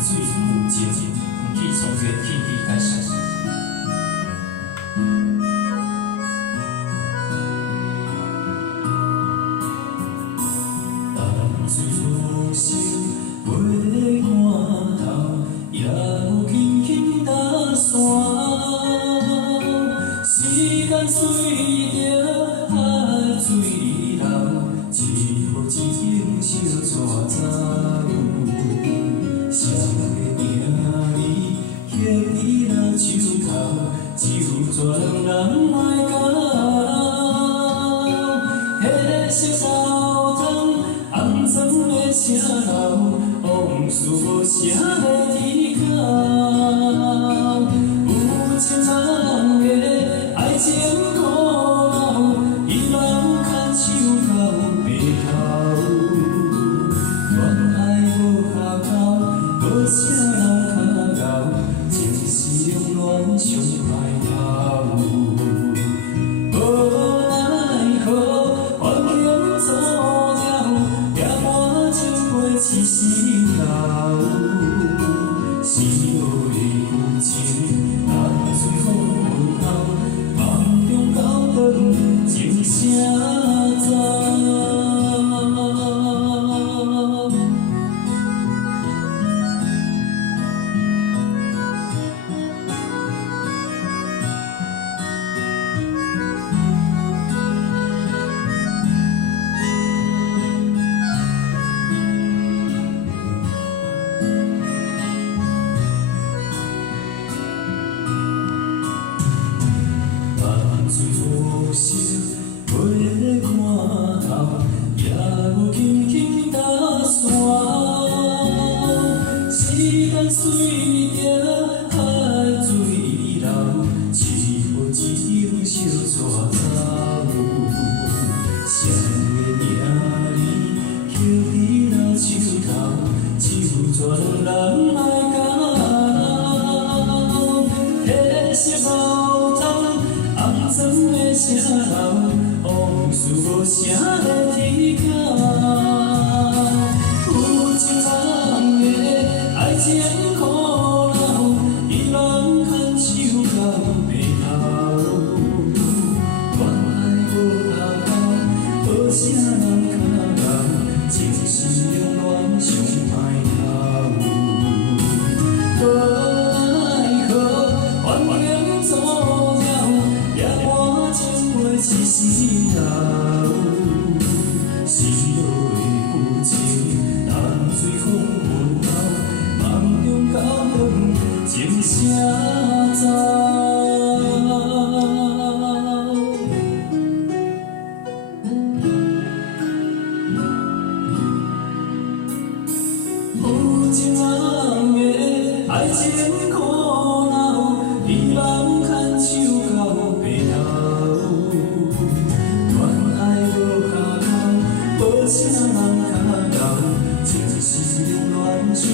水有情，不去草原天地解释。淡水无色，飞看头，也有轻轻打伞。时间随着海水流，一步一景相带走。谁的名字刻伫咱手头，只有全人来教。迄个色头汤，红妆的城楼，往事无声的天空。有情人的爱情苦恼，伊人牵手到白头。恋爱无下口，无啥人较敖，情是用恋上歹头。无奈何，环境阻挠，也满情陪痴心流。是爱的有情，淡水风云后，梦中高灯静声走。淡水无色，飞看头，也有轻轻打伞。时间随着海水流，一步一景相带走。谁的名字刻伫咱手头，只有全人来教。迄个色头汤，红妆的城楼，往事无声的天空。有情人的爱情苦恼，伊人牵手到白头。恋爱无下口，无啥人较敖，情是用恋上歹头。无奈何，环境阻挠，也满情陪痴心流。是爱的有情，淡水风云后，梦中高灯静声走。有情人的爱情苦恼，伊人牵手到白头。恋爱无下口，无啥人较敖，情是用恋上。